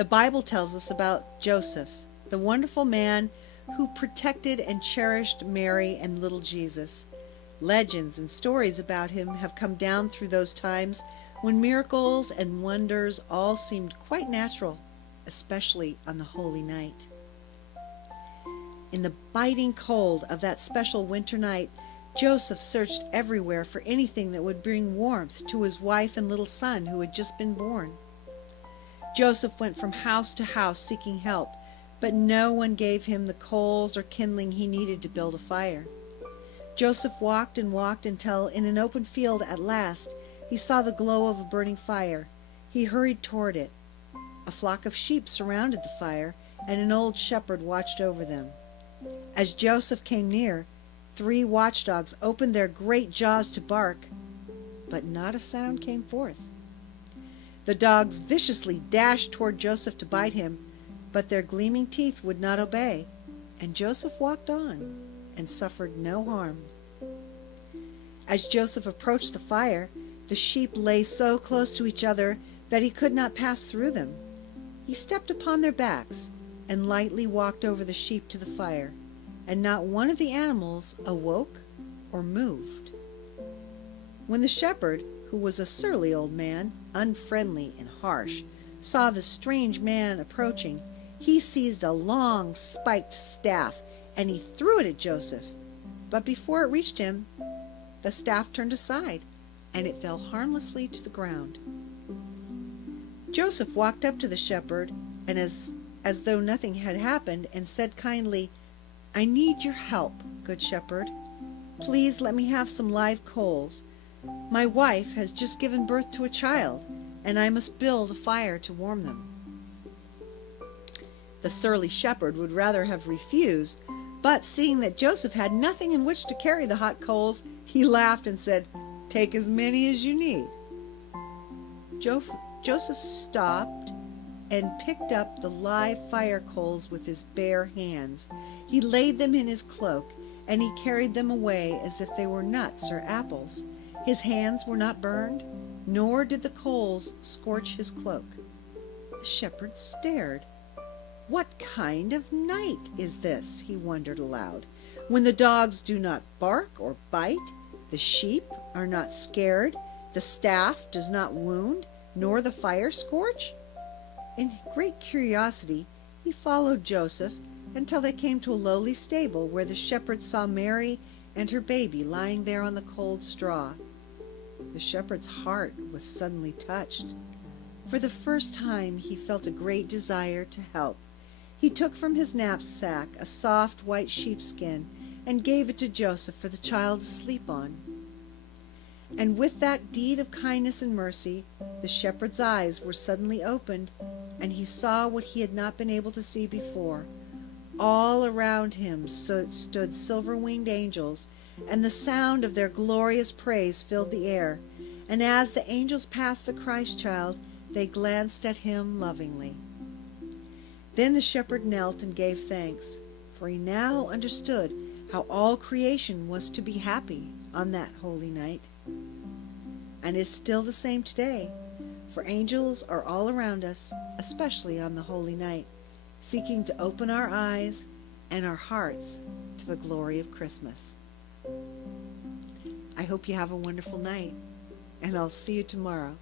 The Bible tells us about Joseph, the wonderful man who protected and cherished Mary and little Jesus. Legends and stories about him have come down through those times when miracles and wonders all seemed quite natural, especially on the holy night. In the biting cold of that special winter night, Joseph searched everywhere for anything that would bring warmth to his wife and little son who had just been born. Joseph went from house to house seeking help, but no one gave him the coals or kindling he needed to build a fire. Joseph walked and walked until, in an open field at last, he saw the glow of a burning fire. He hurried toward it. A flock of sheep surrounded the fire, and an old shepherd watched over them. As Joseph came near, 3 watchdogs opened their great jaws to bark, but not a sound came forth. The dogs viciously dashed toward Joseph to bite him, but their gleaming teeth would not obey, and Joseph walked on and suffered no harm. As Joseph approached the fire, the sheep lay so close to each other that he could not pass through them. He stepped upon their backs and lightly walked over the sheep to the fire, and not one of the animals awoke or moved. When the shepherd, who was a surly old man, unfriendly and harsh, saw the strange man approaching, he seized a long spiked staff and he threw it at Joseph. But before it reached him, the staff turned aside and it fell harmlessly to the ground. Joseph walked up to the shepherd and as though nothing had happened, and said kindly, "I need your help, good shepherd. Please let me have some live coals. My wife has just given birth to a child, and I must build a fire to warm them." The surly shepherd would rather have refused, but seeing that Joseph had nothing in which to carry the hot coals, he laughed and said, "Take as many as you need." Joseph stopped and picked up the live fire coals with his bare hands. He laid them in his cloak, and he carried them away as if they were nuts or apples. His hands were not burned, nor did the coals scorch his cloak. The shepherd stared. "What kind of night is this?" he wondered aloud, "when the dogs do not bark or bite, the sheep are not scared, the staff does not wound, nor the fire scorch?" In great curiosity, he followed Joseph until they came to a lowly stable where the shepherd saw Mary and her baby lying there on the cold straw. The shepherd's heart was suddenly touched. For the first time he felt a great desire to help. He took from his knapsack a soft white sheepskin and gave it to Joseph for the child to sleep on. And with that deed of kindness and mercy, the shepherd's eyes were suddenly opened, and he saw what he had not been able to see before. All around him stood silver-winged angels, and the sound of their glorious praise filled the air. And as the angels passed the Christ child, they glanced at him lovingly. Then the shepherd knelt and gave thanks, for he now understood how all creation was to be happy on that holy night. And is still the same today, for angels are all around us, especially on the holy night, seeking to open our eyes and our hearts to the glory of Christmas. I hope you have a wonderful night, and I'll see you tomorrow.